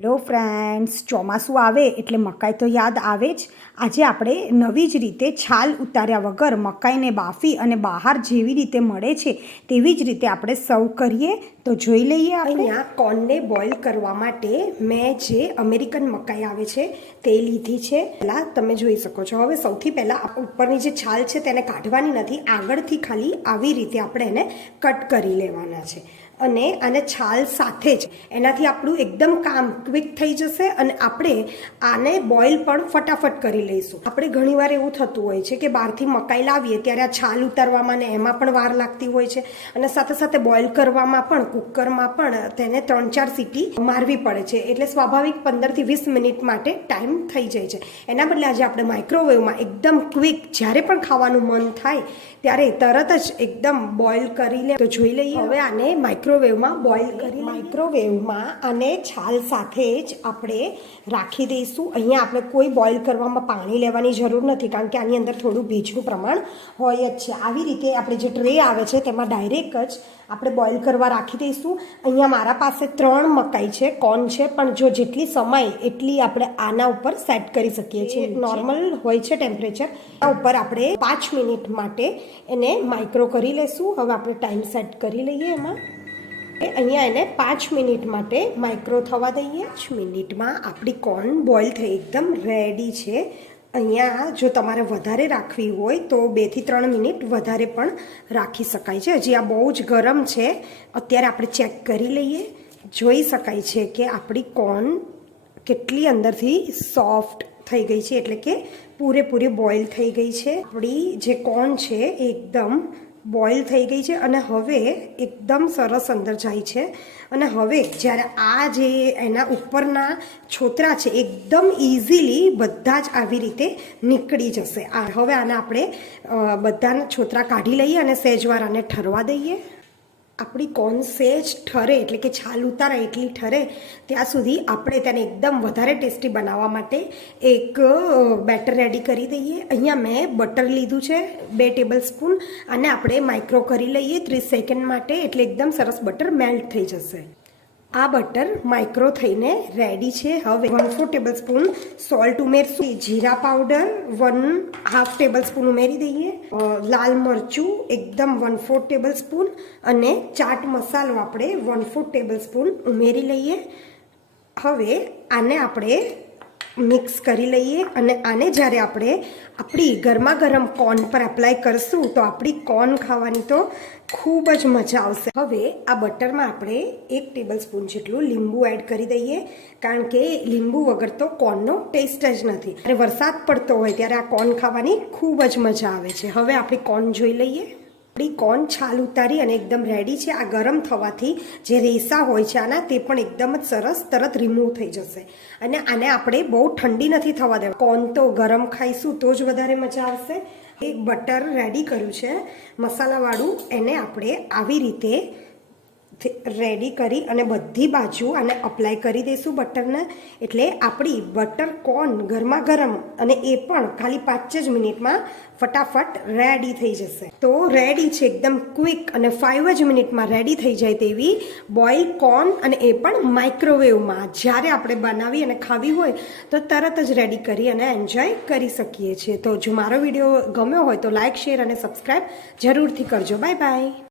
Hello friends ચોમાસું આવે એટલે મકાઈ તો યાદ આવે જ. આજે આપણે નવી જ રીતે છાલ ઉતાર્યા વગર મકાઈને બાફી અને બહાર જેવી રીતે મળે છે તેવી જ રીતે આપણે સર્વ કરીએ. તો જોઈ લઈએ અહીંયા કોર્નને બોઇલ કરવા માટે મેં જે અમેરિકન મકાઈ આવે છે તે લીધી છે. પહેલાં તમે જોઈ શકો છો. હવે સૌથી પહેલાં ઉપરની જે છાલ છે તેને કાઢવાની નથી. આગળથી ખાલી આવી રીતે આપણે એને કટ કરી લેવાના છે. અને આને છાલ સાથે જ. એનાથી આપણું એકદમ કામ ક્વિક થઈ જશે અને આપણે આને બોઇલ પણ ફટાફટ કરી લઈશું. આપણે ઘણીવાર એવું થતું હોય છે કે બહારથી મકાઈ લાવીએ ત્યારે આ છાલ ઉતારવામાં ને એમાં પણ વાર લાગતી હોય છે. અને સાથે સાથે બોઇલ કરવામાં પણ, કુકરમાં પણ તેને ત્રણ ચાર સીટી મારવી પડે છે. એટલે સ્વાભાવિક પંદરથી વીસ મિનિટ માટે ટાઈમ થઈ જાય છે. એના બદલે આજે આપણે માઇક્રોવેવમાં એકદમ ક્વિક જ્યારે પણ ખાવાનું મન થાય, ત્યારે તરત જ એકદમ બોઇલ કરી લે તો જોઈ લઈએ. હવે આને માઇક્રોવેવમાં બોઇલ કરી માઇક્રોવેવમાં આને છાલ સાથે જ આપણે રાખી દઈશું. અહીંયા આપણે કોઈ બોઇલ કરવામાં પાણી લેવાની જરૂર નથી કારણ કે આની અંદર થોડું ભેજનું પ્રમાણ હોય જ છે. આવી રીતે આપણે જે ટ્રે આવે છે તેમાં ડાયરેક્ટ જ આપણે બોઇલ કરવા રાખી દઈશું. અહીંયા મારા પાસે ત્રણ મકાઈ છે કોર્ન છે પણ જો જેટલી સમય એટલી આપણે આના ઉપર સેટ કરી શકીએ છીએ. નોર્મલ હોય છે ટેમ્પરેચર આ ઉપર આપણે પાંચ મિનિટ માટે એને માઇક્રો કરી લેશું. હવે આપણે ટાઈમ સેટ કરી લઈએ એમાં. અહીંયા એને પાંચ મિનિટ માટે માઇક્રો થવા દઈએ. પાંચ મિનિટમાં આપણી કોર્ન બોઇલ થઈ એકદમ રેડી છે. અહીંયા જો તમારે વધારે રાખવી હોય તો બેથી ત્રણ મિનિટ વધારે પણ રાખી શકાય છે. હજી આ બહુ જ ગરમ છે. અત્યારે આપણે ચેક કરી લઈએ. જોઈ શકાય છે કે આપણી કોર્ન કેટલી અંદરથી સોફ્ટ થઈ ગઈ છે. એટલે કે પૂરેપૂરી બોઇલ થઈ ગઈ છે. આપણી જે કોર્ન છે એકદમ બોઇલ થઈ ગઈ છે અને હવે એકદમ સરસ અંદર જાય છે. અને હવે જ્યારે આ જે એના ઉપરના છોતરા છે, એકદમ ઇઝીલી બધા જ આવી રીતે નીકળી જશે. આ હવે આને આપણે બધાના છોતરા કાઢી લઈએ અને સહેજવારાને ઠરવા દઈએ. આપણી કોન સેજ ઠરે, એટલે કે છાલ ઉતારાય એટલી ઠરે, ત્યાં સુધી આપણે તેને એકદમ વધારે ટેસ્ટી બનાવવા માટે એક બેટર રેડી કરી દઈએ. અહીંયા મેં બટર લીધું છે, બે ટેબલ સ્પૂન, અને આપણે માઇક્રો કરી લઈએ ત્રીસ સેકન્ડ માટે, એટલે એકદમ સરસ બટર મેલ્ટ થઈ જશે. આ બટર માઇક્રો થઈને રેડી છે. હવે one four tablespoon salt ઉમેરશું. જીરા powder one half tablespoon ઉમેરી દઈએ. લાલ મરચું એકદમ વન ફોર ટેબલ સ્પૂન અને ચાટ મસાલો આપણે વન ફોર ટેબલ સ્પૂન ઉમેરી લઈએ. હવે આને આપણે મિક્સ કરી લઈએ અને આને જ્યારે આપણે આપણી ગરમા ગરમ કોર્ન પર એપ્લાય કરશું તો આપણી કોર્ન ખાવાની તો ખૂબ જ મજા આવશે. હવે આ બટરમાં આપણે એક ટેબલ સ્પૂન જેટલું લીંબુ એડ કરી દઈએ, કારણ કે લીંબુ વગર તો કોર્નનો ટેસ્ટ જ નથી. અને વરસાદ પડતો હોય ત્યારે આ કોર્ન ખાવાની ખૂબ જ મજા આવે છે. હવે આપણી કોર્ન જોઈ લઈએ. આપણી કોર્ન છાલ ઉતારી અને એકદમ રેડી છે. આ ગરમ થવાથી જે રેસા હોય છે આના, તે પણ એકદમ જ સરસ, તરત રિમૂવ થઈ જશે. અને આને આપણે બહુ ઠંડી નથી થવા દેવા. કોર્ન તો ગરમ ખાઈશું તો જ વધારે મજા આવશે. એક બટર રેડી કર્યું છે. મસાલાવાળું એને આપણે આવી રીતે રેડી કરી અને બધી બાજુ આને અપ્લાય કરી દઈશું બટરને. એટલે આપણી બટર કોર્ન ગરમા ગરમ અને એ પણ ખાલી પાંચ જ મિનિટમાં ફટાફટ રેડી થઈ જશે. તો રેડી છે એકદમ ક્વિક અને ફાઇવ જ મિનિટમાં રેડી થઈ જાય તેવી બોઇલ કોર્ન અને એ પણ માઇક્રોવેવમાં જ્યારે આપણે બનાવી અને ખાવી હોય તો તરત જ રેડી કરી અને એન્જોય કરી શકીએ છીએ. તો જો મારો વીડિયો ગમ્યો હોય તો લાઇક શેર અને સબસ્ક્રાઈબ જરૂરથી કરજો. Bye bye